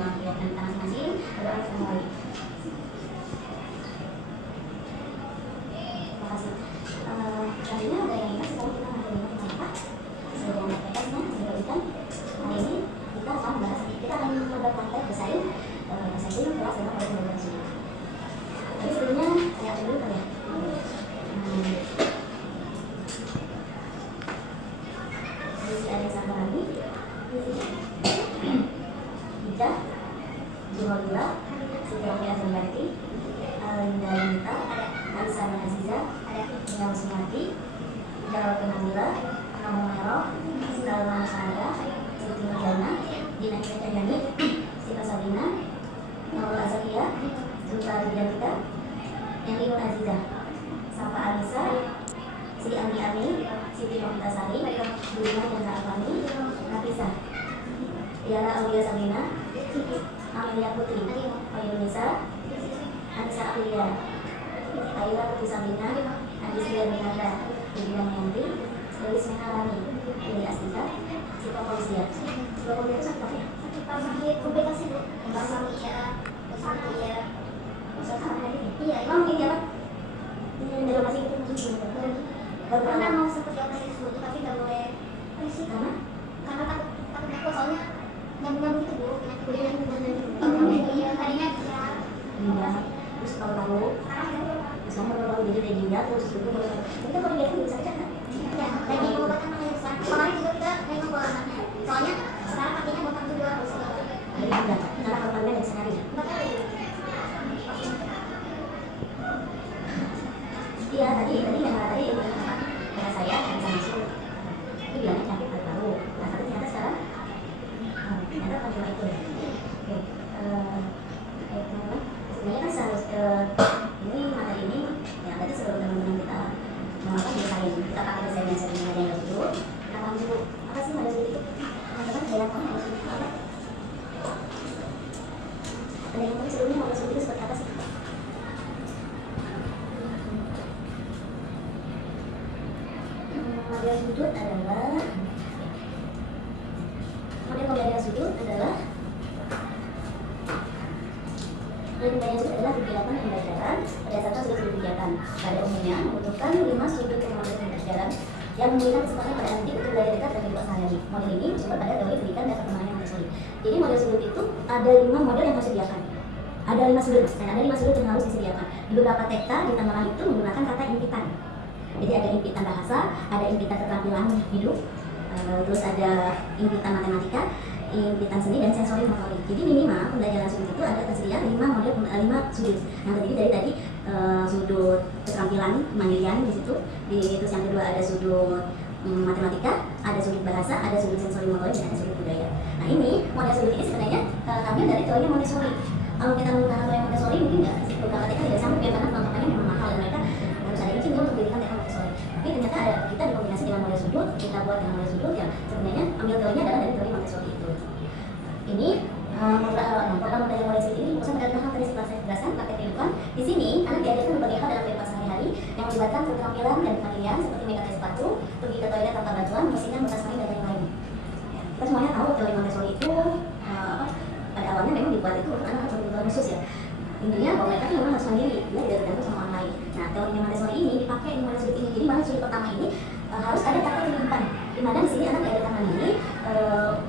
mengakibatkan kita masing-masing. Berdoa yang baik. Terima kasih. Selanjutnya ada yang ingat sekarang kita akan mengenai sesuai dengan PPS-nya disebutkan. Hari ini kita akan membahas, kita akan berpraktek bersaing kelas dengan pada pembelajaran sudut. Tapi sebelumnya saya dulu kali ya. Isi ada sama lagi. Ijah, Juhudullah, Siti Azambarti, Alinda Yunita, Ansana Aziza, Nyawa Sumati, Darul Penamila, Kamu Merah, Salma Musara, Siti Nurjana, Dina Kejani, Sita Sabina, Nurul Azakia, Zulfa Ridhanita, Yanti Aziza, Safa Alisa, Sri Ami Ami, Siti Novitasari, Budina Chandra Afani, Nafisa, Tiara Aulia Sabina, Amelia Putri, Oyunisa, Anissa Amelia, Aira Putri Sabina, Andi Sri Aminata, Budina Yanti, Dewi Meharani, Dewi Astika, Sita Polisia. Sita Polisia itu sakit ya? Sakit komplikasi bu. Iya. Iya, emang ini apa? Dari masih itu gak pernah mau seperti operasi tersebut, tapi gak boleh operasi karena takut soalnya nyambung itu bu, kemudian iya tadinya bisa terus tahu misalnya kalau jadi legenda terus itu kita kalau dia bisa aja kan ya lagi pengobatan makanya besar kemarin juga kita memang bawa anaknya soalnya sekarang pastinya botak juga harus dari anda karena kalau pandai dari sehari iya tadi kata saya bisa masuk itu bilangnya cantik baru nah tapi ternyata sekarang ternyata kan cuma itu sebenarnya kan seharus ini materi ini ya tadi sebelum teman-teman kita melakukan desain kita pakai desain yang sering ada yang dulu kita paham dulu apa sih model itu teman-teman ada yang tahu model itu apa ada yang tahu sebelumnya model itu seperti apa sih model sudut adalah kegiatan pembelajaran berdasarkan sudut kegiatan. Pada umumnya membutuhkan 5 sudut pembelajaran yang memberikan kesempatan pada anak untuk belajar dekat dan kehidupan sehari-hari. Model ini bersumber pada teori pendidikan dan perkembangan Montessori. Jadi model sudut itu ada 5 model yang harus disediakan. Ada 5 sudut, dan ada 5 sudut yang harus disediakan. Di beberapa TK di Tangerang itu menggunakan kata impitan. Jadi ada impitan bahasa, ada impitan keterampilan hidup, terus ada impitan matematika, impitan seni dan sensori motorik. Jadi minimal pembelajaran sudut itu ada tersedia 5 model 5 sudut yang terdiri dari tadi sudut keterampilan kemandirian di situ. Terus yang kedua ada sudut matematika, ada sudut bahasa, ada sudut sensori motorik dan ada sudut budaya. Nah ini model sudut ini sebenarnya ambil dari teori Montessori. Kalau kita menggunakan teori Montessori mungkin nggak beberapa TK tidak sanggup ya karena penontonannya memang mahal dan mereka harus ada izin untuk pendidikan TK Montessori. Tapi ternyata ada kita dikombinasi dengan model sudut, kita buat dengan model sudut yang sebenarnya ambil teorinya adalah dari teori Montessori itu. Ini program model model sudut ini difokuskan pada hal tadi setelah saya jelaskan praktek kehidupan. Di sini anak diajarkan berbagai hal dalam kehidupan sehari-hari yang melibatkan keterampilan dan kemandirian seperti mengganti sepatu, pergi ke toilet tanpa bantuan, membersihkan bekas main dan lain-lain. Kita semuanya tahu teori Montessori itu pada awalnya memang dibuat itu untuk anak kebutuhan khusus ya. Intinya bahwa mereka memang harus mandiri, dia tidak tergantung sama orang lain. Nah teori Montessori ini dipakai di model sudut ini. Jadi model sudut pertama ini harus ada praktek kehidupan. Di mana di sini anak diajarkan mandiri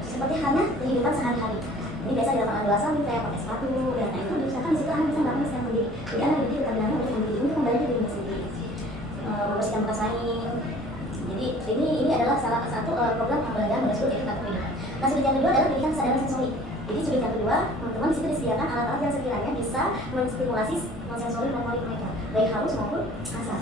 seperti halnya kehidupan sehari-hari. Ini biasa dilakukan anak dewasa kayak pakai sepatu, ya. Nah itu misalkan di situ anak bisa melakukan secara mandiri. Jadi anak dididik keterampilannya untuk mandiri, untuk membantu dirinya sendiri, membersihkan bekas lain. Jadi ini adalah salah satu program pembelajaran model sudut yaitu praktek kehidupan. Nah sudut yang kedua adalah pendidikan kesadaran sensori. Jadi sudut yang kedua, teman-teman di situ disediakan alat-alat yang sekiranya bisa menstimulasi sensori motorik mereka, baik halus maupun kasar.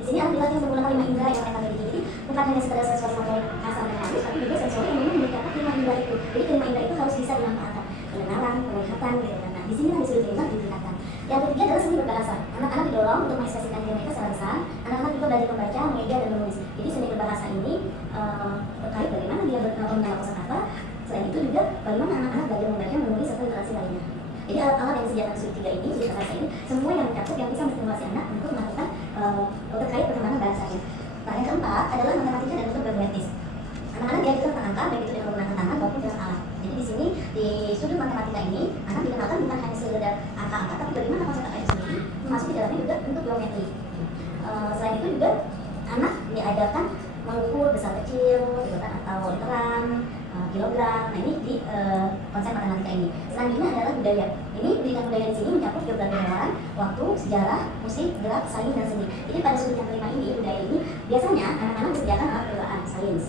Di sini anak dilatih menggunakan 5 indera yang mereka miliki. Jadi bukan hanya sekedar sensori motorik kasar dan halus, tapi juga sensori yang memang meningkatkan 5 indera itu. Jadi 5 indera itu harus bisa dimanfaatkan, pendengaran, penglihatan, gitu kan. Nah, di sini di sudut ini ditingkatkan. Yang ketiga adalah seni berbahasa. Anak-anak didorong untuk mengekspresikan diri mereka secara lisan. Anak-anak juga belajar membaca, media, dan menulis. Jadi seni berbahasa ini terkait bagaimana dia mengenal kosakata. Selain itu juga bagaimana anak-anak belajar membaca, menulis, serta literasi lainnya. Jadi alat-alat yang disediakan di sudut 3 ini, sudut bahasa ini, semua yang mencakup yang bisa menstimulasi anak untuk melakukan terkait perkembangan bahasanya. Nah yang keempat adalah matematika dan bentuk geometris. Anak-anak diajarkan tentang angka, baik itu dengan menggunakan tangan maupun dengan alat. Jadi di sini di sudut matematika ini anak dikenalkan bukan hanya sekedar angka-angka, tapi bagaimana konsep angka itu sendiri masuk di dalamnya juga untuk geometri. Selain itu juga anak diajarkan mengukur besar kecil, gitu kan, atau literan, kilogram. Nah ini di konsep matematika ini. Selanjutnya adalah budaya. Ini pendidikan budaya di sini mencakup geografi hewan, waktu, sejarah, musik, gerak, sains dan seni. Jadi pada sudut yang kelima ini, budaya ini biasanya anak-anak disediakan alat percobaan sains.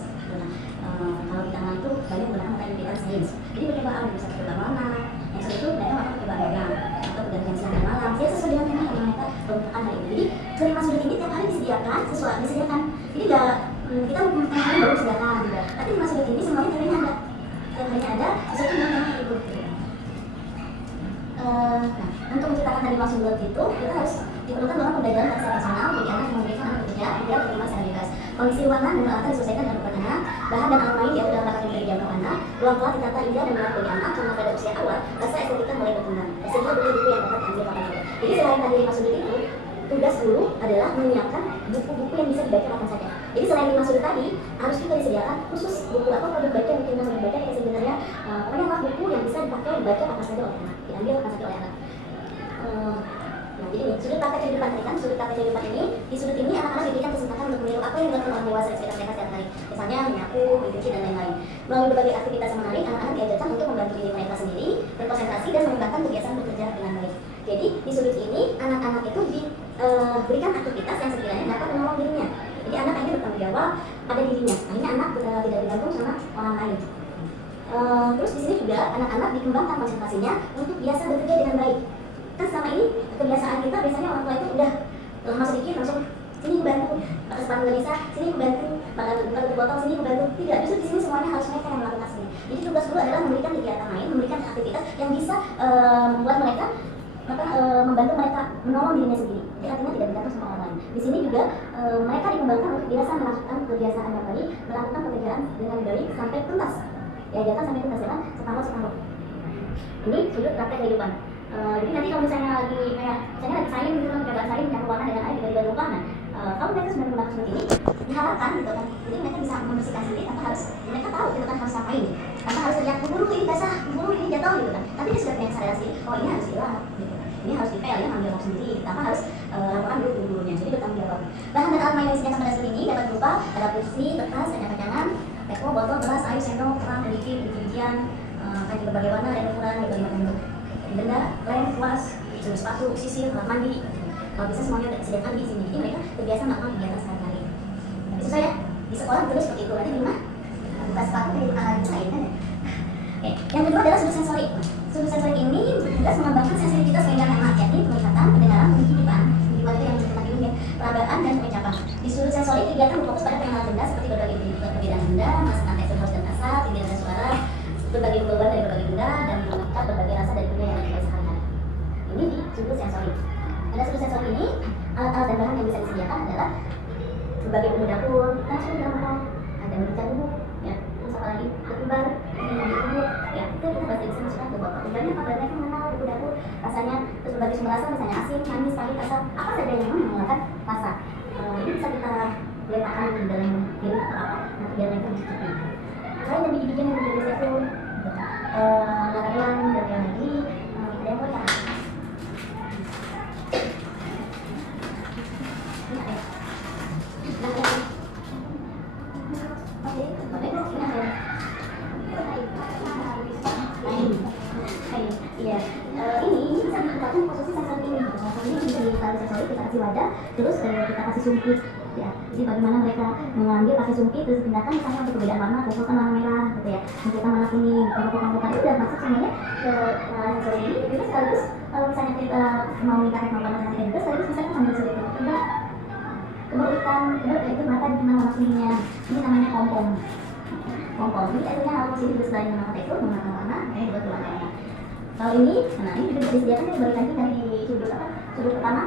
Kalau kita itu banyak menggunakan materi pendidikan sains. Jadi percobaan bisa percobaan warna, yang itu mereka melakukan percobaan dagang atau pergantian siang dan malam. Dia sesuai dengan tema yang mereka peruntukkan hari ini. Jadi kelima sudut ini tiap hari disediakan sesuai disediakan. Jadi nggak kita mempunyai baru disediakan juga. Tapi lima sudut ini semuanya tiap harinya ada. Tiap harinya ada sesuai dengan tema itu. Nah, untuk menciptakan dari lima sudut itu kita harus diperlukan dalam pembelajaran secara personal bagi anak yang memberikan anak bekerja biar berkembang secara bebas. Kondisi ruangan dan peralatan disesuaikan dengan ukuran anak, bahan dan alat main diatur dalam takaran yang dijangkau anak, ruang kelas ditata indah dan menarik bagi anak karena pada usia awal rasa estetika mulai berkembang. Tersedia buku-buku yang dapat diambil kapan saja. Jadi selain dari lima sudut itu, tugas guru adalah menyiapkan buku-buku yang bisa dibaca kapan saja. Jadi selain lima sudut tadi, harus juga disediakan khusus buku atau produk baca yang kita baca yang sebenarnya pokoknya lah buku yang bisa dipakai dibaca kapan saja oleh anak, diambil kapan saja oleh anak. Nah, jadi ini sudut praktek kehidupan tadi kan, sudut praktek kehidupan ini, di sudut ini anak-anak diberikan kesempatan untuk meniru apa yang dilakukan orang dewasa di sekitar mereka setiap hari, misalnya menyapu, mencuci dan lain-lain. Melalui berbagai aktivitas yang menarik, anak-anak diajarkan untuk membantu diri mereka sendiri, berkonsentrasi dan mengembangkan kebiasaan bekerja dengan baik. Jadi di sudut ini anak-anak itu diberikan aktivitas yang sekiranya dapat menolong dirinya. Jadi anak ini bertanggung jawab pada dirinya. Akhirnya anak tidak bergantung sama orang lain. Terus di sini juga anak-anak dikembangkan konsentrasinya untuk biasa bekerja dengan baik. Kan selama ini kebiasaan kita biasanya orang tua itu udah masuk dikit langsung sini bantu, pakai sepatu nggak bisa, sini bantu, buka botol sini bantu. Tidak, justru di sini semuanya harus mereka yang melakukan sendiri. Jadi tugas guru adalah memberikan kegiatan lain, memberikan aktivitas yang bisa membuat mereka membantu mereka menolong dirinya sendiri. Jadi artinya tidak bergantung sama orang lain. Di sini juga mereka dikembangkan untuk biasa melakukan kebiasaan yang baik, melakukan pekerjaan dengan baik sampai tuntas. Diajarkan sampai tuntas dengan separuh. Ini sudut praktek kehidupan. Jadi nanti kalau misalnya lagi kayak misalnya lagi saling gitu kan, coba saling campur warna dengan air tiba-tiba lupa. Nah, kalau mereka sudah menggunakan seperti ini diharapkan gitu kan, jadi mereka bisa membersihkan sendiri tanpa harus mereka tahu gitu kan harus ngapain, tanpa harus teriak buru ini basah, buru ini jatuh gitu kan. Tapi dia sudah punya kesadaran sendiri, oh ini harus dilap gitu, ini harus dipel, ya ngambil lap sendiri, tanpa harus laporan dulu gurunya. Jadi bertanggung jawab. Bahan dan alat main yang disediakan pada sudut ini dapat berupa ada kursi, kertas, kaca-kacangan, teko, botol, gelas, air, sendok, kerang, biji, bijian, kayu berbagai warna dan ukuran berbagai macam bentuk. Benda, lem, kuas, sepatu, sisir, alat mandi, kalau bisa semuanya disediakan di sini. Jadi mereka terbiasa melakukan kegiatan sehari-hari. Itu saya di sekolah terus seperti itu. Nanti di rumah buka sepatu dari bukan lagi lain kan ya. Oke. Yang kedua adalah sudut sensorik. Sudut sensorik ini bertugas mengembangkan sensitivitas sehingga anak, yakni penglihatan, pendengaran, kehidupan itu yang tentang ilmu ya, perabaan dan pengucapan. Di sudut sensorik kegiatan berfokus pada pengenalan benda seperti berbagai perbedaan benda, merasakan tekstur halus dan kasar, tinggi dan suara, berbagai perubahan dari berbagai benda dan menangkap berbagai rasa dari benda yang ada di sehari-hari. Ini di sudut sensorik. Pada sudut sensorik ini, alat-alat dan bahan yang bisa disediakan adalah berbagai bumbu dapur, langsung dalam rumah, ada merica bubuk, ya, terus apa lagi, ketumbar, bubuk, ya, itu kita pasti bisa masukkan ke botol. Tujuannya apa? Mereka mengenal bumbu dapur, rasanya, terus berbagai sumber rasa, misalnya asin, manis, pahit, asam, apa saja yang menggunakan rasa. Ini bisa kita letakkan di dalam piring atau apa, nanti biar mereka mencicipi. Selain dari biji-bijian yang berbeda zaitun, larian dan yang lagi, ada yang boleh. Ini bisa digunakan posisi sensor ini. Sensor ini bisa ditaruh sensorik, kita kasih wadah, terus kita kasih sumpit. Ya, jadi bagaimana mereka mengambil pakai sumpit terus dipindahkan misalnya untuk perbedaan warna, fokus kan warna merah, gitu ya. Kita warna kuning, kelompok-kelompok itu udah masuk semuanya ke sensor ini. Juga sekaligus kalau misalnya kita mau meningkatkan kemampuan matematika juga, sekaligus misalnya ambil sulit itu. Telur ikan, itu mata dikenal warna kuningnya. Ini namanya kompom. Kompom. Ini artinya harus ini juga selain nama tekstur, menggunakan warna, ini juga warna warna. Kalau ini, nah ini juga bisa disediakan dari kancing dari sudut apa? Sudut pertama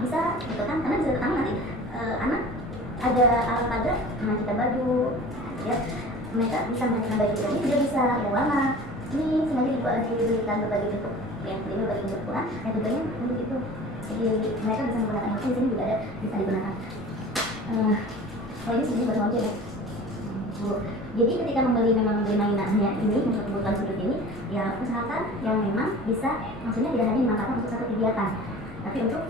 bisa, gitu kan? Karena di sudut pertama nanti anak ada alat pada merancangkan baju, ya mereka bisa merancangkan baju ini juga bisa ada warna. Ini sengaja diberikan berbagai bentuk, ya ini berbagai bentuk pula. Nah tujuannya untuk itu. Jadi mereka bisa menggunakan mesin, di sini juga ada bisa digunakan. Kalau ini sebenarnya buat ojek ya. Bu. Jadi ketika membeli mainannya ini untuk kebutuhan sudut ini, ya usahakan yang memang bisa, maksudnya tidak hanya dimanfaatkan untuk satu kegiatan, tapi untuk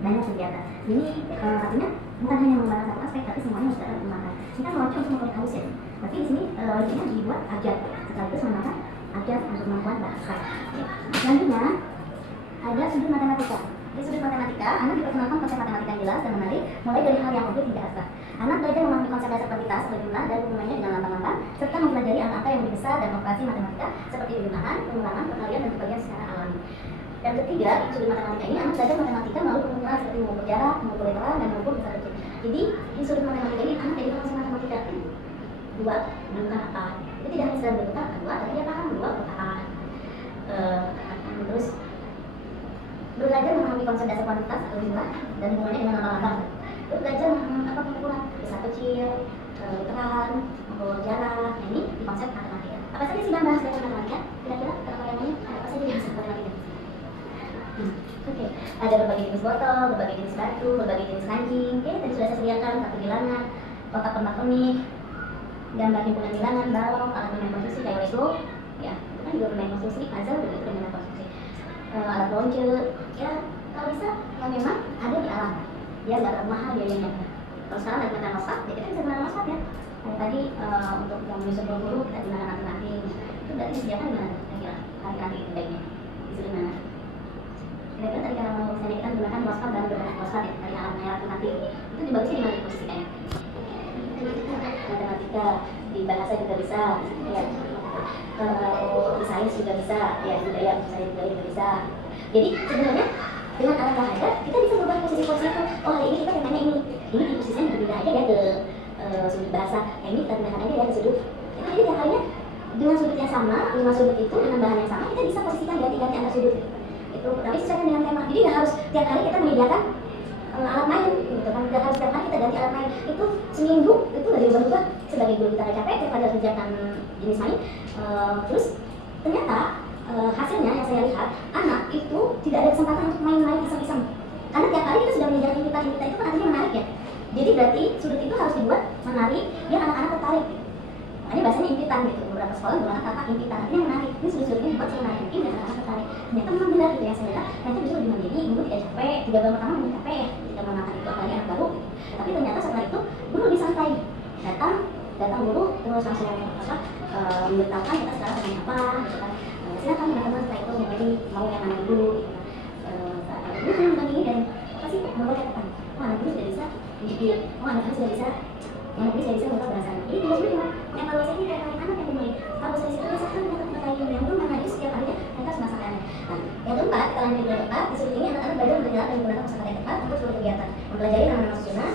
banyak kegiatan. Ini artinya bukan hanya menggunakan satu aspek, tapi semuanya harus dapat dimakan. Ini kan wajib untuk mengetahui ya. Tapi di sini wajibnya dibuat abjad, sekaligus menggunakan abjad untuk membuat bahasa. Selanjutnya ada sudut matematika. Di sudut matematika, anak diperkenalkan konsep matematika yang jelas dan menarik, mulai dari hal yang konkret hingga abstrak. Anak belajar memahami konsep dasar kuantitas, berjumlah, dan hubungannya dengan lambang-lambang, serta mempelajari angka yang lebih besar dan operasi matematika seperti perjumlahan, pengulangan, perkalian, dan pembagian secara alami. Dan ketiga, di sudut matematika ini anak belajar matematika melalui pengukuran seperti mengukur jarak, mengukur literal, dan mengukur besar kecil. Jadi di sudut matematika ini anak jadi konsep matematika dua bukan apa. Itu tidak hanya sekedar bentuk angka dua, tapi dia paham dua bukan. Terus belajar memahami konsep dasar kuantitas atau jumlah dan hubungannya dengan lambang-lambang. Terus belajar apa pengukuran besar kecil, literal, mengukur jarak. Nah, ini di konsep matematika. Apa saja sih bahas dasar matematika? Kira-kira kalau yang lainnya ada apa saja di dasar matematika? Oke, ada berbagai jenis botol, berbagai jenis batu, berbagai jenis kancing. Oke, tadi sudah saya sediakan kartu bilangan, kotak permak-pernik, gambar himpunan bilangan, balok, alat pemain konstruksi kayak Lego. Ya, itu kan juga pemain konstruksi, puzzle juga itu pemain konstruksi. Alat launcher, ya kalau bisa memang ada di alam. Dia nggak terlalu mahal biayanya. Kalau sekarang ada termostat, ya kita bisa gunakan termostat ya. Kayak tadi untuk yang menyusun guru kita gunakan nanti. Itu berarti disediakan di mana? Kira-kira nanti itu baiknya disusun di mana? Kira-kira tadi kalau mau misalnya kita gunakan termostat dan gunakan termostat ya dari alam merah nanti itu dibagusnya di mana posisinya? Matematika, di bahasa juga bisa, ya. Di sains juga bisa, ya budaya, sains budaya juga bisa. Jadi sebenarnya dengan alat yang ada kita bisa berubah posisi-posisi itu. Oh hari ini kita temanya ini di posisinya berbeda aja ya ke sudut bahasa. Yang ini kita gunakan aja ya ke sudut. Jadi tiap kalinya dengan sudut yang sama, 5 sudut itu dengan bahan yang sama kita bisa posisikan ganti-ganti antar sudut. Itu tapi sesuaikan dengan tema. Jadi nggak harus tiap hari kita menyediakan alat main gitu kan, tidak harus setiap hari kita ganti alat main. Itu seminggu itu nggak diubah-ubah. Sebagai guru kita capek daripada kerjakan jenis main. Terus ternyata hasilnya yang saya lihat anak itu tidak ada kesempatan untuk main-main iseng-iseng karena tiap hari kita sudah menyediakan kita itu kan artinya menarik ya. Jadi berarti sudut itu harus dibuat menarik biar anak-anak tertarik. Makanya bahasanya impitan gitu. Beberapa sekolah menggunakan kata impitan, artinya menarik. Ini sudut-sudutnya dibuat menarik biar anak-anak tertarik. Ternyata memang benar gitu yang saya lihat. Ternyata justru lebih mandiri, guru tidak capek. 3 bulan pertama memang capek ya ketika menangkan itu apalagi anak baru. Gitu. Tapi ternyata setelah itu guru lebih santai. Datang guru terus langsung memberitahukan kita sekarang pengen apa gitu kan. Silakan teman-teman setelah itu memilih mau yang mana dulu gitu kan. Ini dan apa sih membuat catatan. Oh anak guru sudah bisa menjadi, oh anak guru sudah bisa, anak guru sudah bisa membuat bahasa. Jadi tugasnya evaluasi ini dari anak yang dimulai. Kalau saya itu misalkan mereka yang belum mana itu setiap harinya mereka harus masakannya. Nah yang keempat kita lanjut ke depan. Di sudut ini anak-anak belajar mendengar dan menggunakan kosakata yang tepat untuk seluruh kegiatan. Mempelajari nama-nama susunan,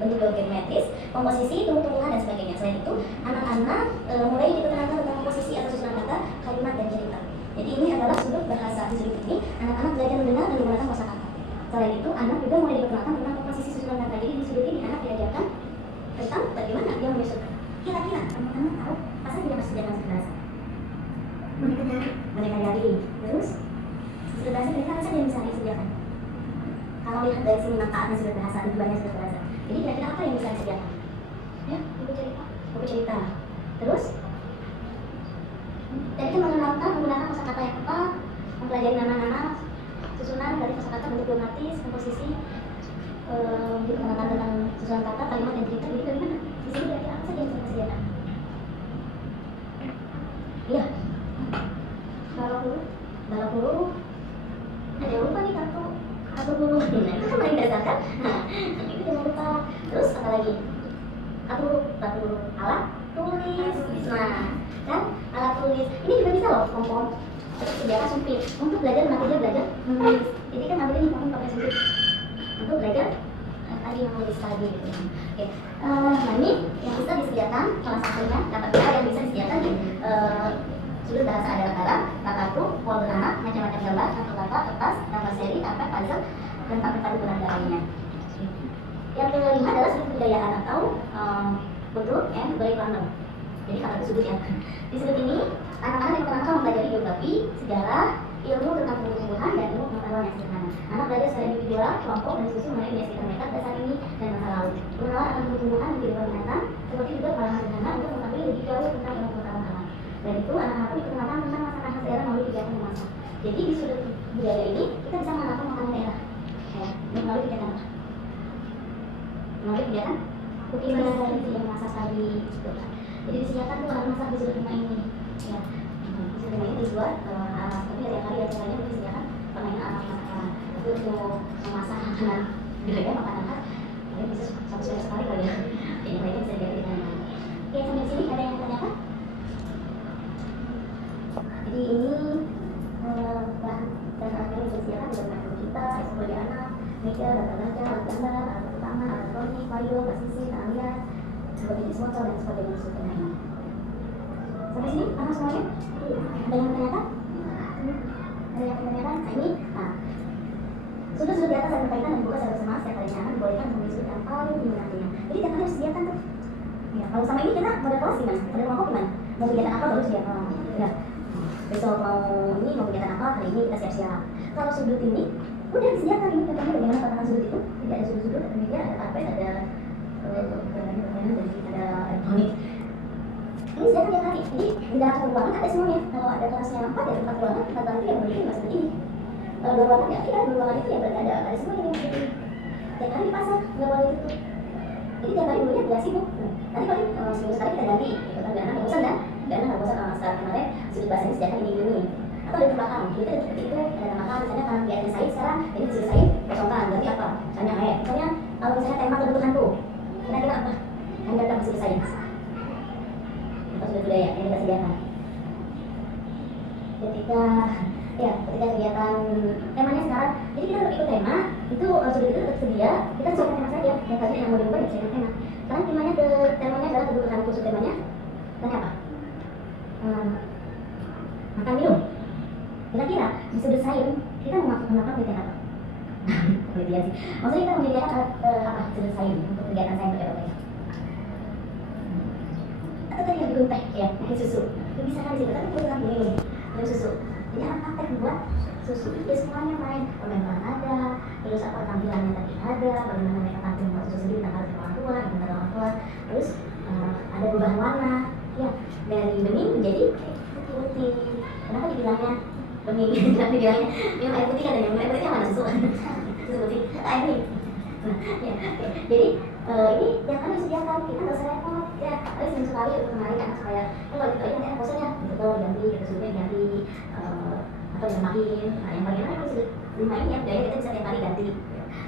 bentuk geometris, komposisi, tumbuh-tumbuhan dan sebagainya. Selain itu, anak-anak mulai diperkenalkan tentang komposisi atau susunan kata, kalimat dan cerita. Jadi ini adalah sudut bahasa. Di sudut ini, anak-anak belajar mendengar dan menggunakan kosakata. Selain itu, anak juga mulai diperkenalkan tentang komposisi susunan kata. Jadi di sudut ini anak diajarkan tentang bagaimana dia menyusun. Kira-kira teman-teman tahu apa saja yang harus disediakan sudut bahasa? Boneka jari. Terus sudut bahasa kira-kira apa saja yang bisa disediakan? Kalau lihat dari sini manfaatnya sudut bahasa, tujuannya sudut bahasa. Jadi kira-kira apa yang bisa disediakan? Ya, buku cerita. Buku cerita. Terus tadi kan mengenalkan menggunakan kosakata yang tepat, mempelajari nama-nama susunan dari kosakata, bentuk geometris, komposisi, diperkenalkan tentang susunan kata, kalimat dan cerita. Jadi bagaimana? Di sini kira-kira apa saja yang bisa disediakan? Iya. Balok huruf. Ada yang lupa nih kartu huruf. Nah, itu kan paling dasar kan? Nah, itu jangan lupa. Terus apa lagi? Kartu huruf. Alat tulis. Nah, kan alat tulis. Ini juga bisa loh, pom-pom. Terus sediakan sumpit untuk belajar nanti dia belajar menulis. Jadi kan nanti ini pakai sumpit untuk belajar tadi menulis tadi gitu. Oke. Nah ini yang bisa disediakan salah satunya kata kata yang bisa disediakan di sudut bahasa adalah barang, kartu, folder anak, macam-macam gambar, kartu kata, kertas, gambar seri, karpet, puzzle, dan kartu beranda lainnya. Yang kelima adalah sudut kebudayaan atau bentuk and break runner. Jadi kalau sudut ya. Di sudut ini anak-anak yang pertama mempelajari geografi, sejarah, ilmu tentang tumbuh-tumbuhan, dan ilmu pengetahuan yang sederhana. Anak belajar secara individual, kelompok, dan diskusi mengenai dunia sekitar mereka pada saat ini dan masa lalu. Pengenalan akan tumbuh-tumbuhan dan kehidupan binatang, seperti juga pengalaman sederhana untuk mengetahui lebih jauh tentang ilmu pengetahuan alam. Dan itu anak-anak pun diperkenalkan tentang masakan khas daerah melalui kegiatan memasak. Jadi di sudut budaya ini kita bisa mengenalkan makanan daerah, ya, melalui kegiatan apa? Melalui kegiatan cooking class yang masak tadi. Jadi disediakan tuh alat masak di sudut rumah ini, ya. Di sudut rumah ini dibuat alat, tapi ada kali acaranya disediakan permainan alat masakan. Tapi untuk memasak makanan budaya, makanan khas, ya bisa satu sekali kali ya. Jadi lainnya bisa jadi dengan. Oke, sampai sini ada yang tanyakan? Jadi ini bahan dan alatnya disediakan untuk main kita, sebagai anak, meja, data baca, alat gambar, alat utama, alat elektronik, vario, presisi, talian, seperti dismotor dan sebagainya seperti ini. Sampai sini paham semuanya? Ada yang tanyakan? Ada yang tanyakan? Nah ini, sudut-sudut di atas ada berkaitan dan dibuka secara bersama setiap kalinya akan dibolehkan untuk sudut yang paling diminatinya. Jadi tiap kali harus disediakan tuh. Ya, kalau sama ini kita pada kelas gimana? Pada kelompok gimana? Mau kegiatan apa baru disediakan? Ya. Besok mau kegiatan apa, hari ini kita siap-siap. Kalau sudut ini udah disediakan ini contohnya bagaimana tatanan sudut itu. Jadi ada sudut-sudut, ada meja, ada karpet, ada permainan, dan ada elektronik. Ini disediakan tiap hari. Jadi di dalam satu ruangan ada semuanya. Kalau ada kelasnya 4 ya 4 ruangan, tatanan itu yang berdiri masih begini. Kalau 2 ruangan ya ada 2 ruangan itu ya berarti ada semuanya yang berdiri. Tiap hari dipasang, nggak boleh ditutup. Jadi tiap hari dulunya belas itu. Nanti paling seminggu sekali kita ganti, gitu kan? Karena nggak bosan kan? Karena nggak bosan sama sekarang kemarin sudut bahasanya sediakan ini. Atau ada belakang, kita seperti itu ada makan. Misalnya karena kegiatan saya sekarang, jadi sudut saya kosongkan. Berarti apa? Misalnya kayak, misalnya kalau misalnya tema kebutuhan tuh, kira-kira apa? Anda dapat sudut saya. Atau sudut budaya yang kita sediakan. Ketika kegiatan temanya sekarang, jadi kita ikut tema itu sudut itu tersedia, kita sesuaikan tema saja. Yang tadi yang mau diubah ya sesuaikan tema. Sekarang temanya adalah kebutuhan khusus temanya. Tanya apa? Makan minum. Kira-kira di sudut sayur kita mau melakukan kegiatan apa? Kegiatan sih. Maksudnya kita menyediakan apa sudut sayur untuk kegiatan sayur apa ya? Atau tadi yang bikin teh ya, bikin susu. Itu bisa kan di situ, tapi kebutuhan minum susu. Jadi anak praktek buat susu itu semuanya main. Permainan ada, terus apa tampilannya tadi ada, bagaimana mereka tampil buat susu sendiri tentang orang tua, tentang orang tua. Terus ada perubahan warna, ya dari bening menjadi putih. Kenapa dibilangnya bening? Kenapa dibilangnya minum air putih? Katanya minum air putihnya mana susu? Susu putih, air putih. Ya, jadi ini yang kami sediakan, kita nggak usah repot ya. Tapi seminggu sekali untuk kemarin kan supaya kalau gitu aja nanti bosan ya, gitu ganti, kita sudutnya ganti atau ditambahin. Nah yang bagaimana kalau sudut 5 ini ya, budaya kita bisa tiap kali ganti.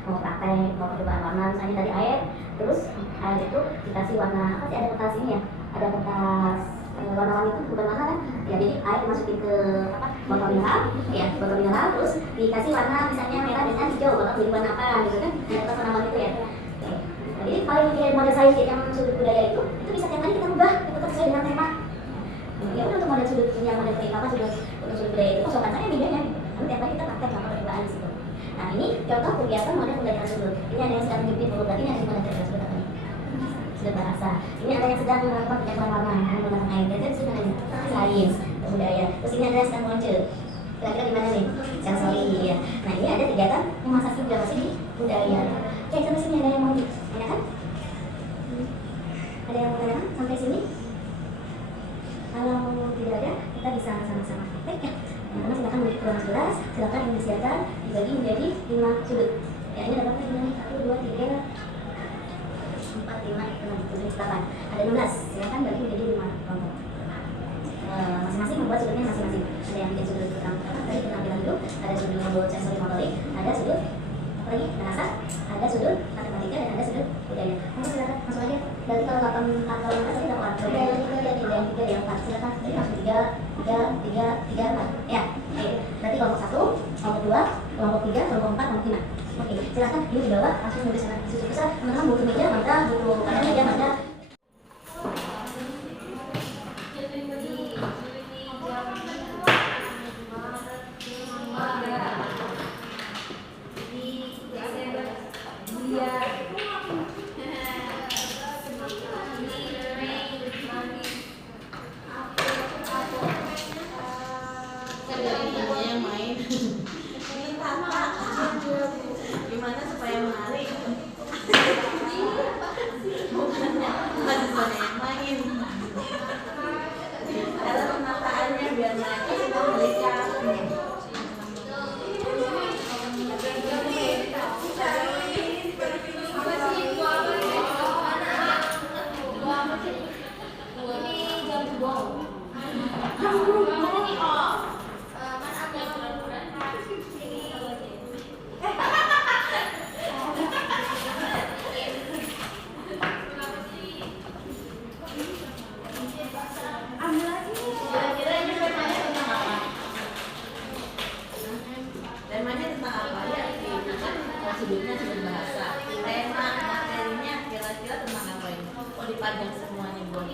Mau praktek, mau percobaan warna, misalnya tadi air, terus air itu dikasih warna apa sih, ada kertas ini ya, ada kertas warna-warni itu bukan warna kan? Ya jadi air dimasukin ke apa? Botol mineral, terus dikasih warna misalnya merah dengan hijau, botol jadi warna apa gitu kan? Ada kertas warna-warni itu ya. Jadi paling bikin model saya yang sudut budaya itu bisa tiap kali kita ubah, kita sesuai dengan tema. Ya udah untuk model sudut yang model tema apa sudut budaya itu kosongkan saya bedanya. Nanti tiap kali kita praktek sama percobaan di situ. Nah ini contoh kegiatan model pembelajaran sudut. Ini ada yang sedang menjepit huruf, berarti ini ada model pembelajaran sudut apa nih? Sudut bahasa. Ini ada yang sedang melakukan pencampur warna menggunakan air. Dan itu sudah sains budaya. Terus ini ada yang sedang muncul. Kira-kira di mana nih? Sensori ya. Nah ini ada kegiatan memasak juga masih di budaya. Oke, sampai sini ada yang mau ditanyakan? Ada yang mau tanyakan sampai sini? Kalau tidak ada, kita bisa sama-sama praktek ya. Teman-teman silakan mengikuti ruang kelas, silakan yang disiapkan dibagi menjadi 5 sudut. Ya ini ada berapa ini? 1, 2, 3, 4, 5, 6, 7, 8. Ada 16. Silakan bagi menjadi 5 kelompok. Masing-masing membuat sudutnya masing-masing. Ada yang bikin sudut tadi keterampilan hidup, ada sudut sensori motorik, ada sudut apa lagi? Bahasa, ada sudut matematika, dan ada sudut budaya. Silakan masuk aja. Berarti kalau 8 tadi berapa orang? Yang 3, yang 4. Silakan. Jadi langsung 3, 4. Ya. Oke. Berarti kelompok 1, kelompok 2, kelompok 3, kelompok 4, kelompok 5. Oke. Silakan ini di bawah langsung menulis sana. Susu besar. Teman-teman butuh meja, maka butuh meja, maka Gracias. Ditata gimana supaya menarik. Bukannya mahasiswanya yang main. Cara penataannya biar mereka semua belajar. Kira-kira ini temanya tentang apa? Temanya tentang apa ya? Kan sudutnya sudut bahasa. Tema materinya kira-kira tentang apa ini? Oh dipajang semuanya buat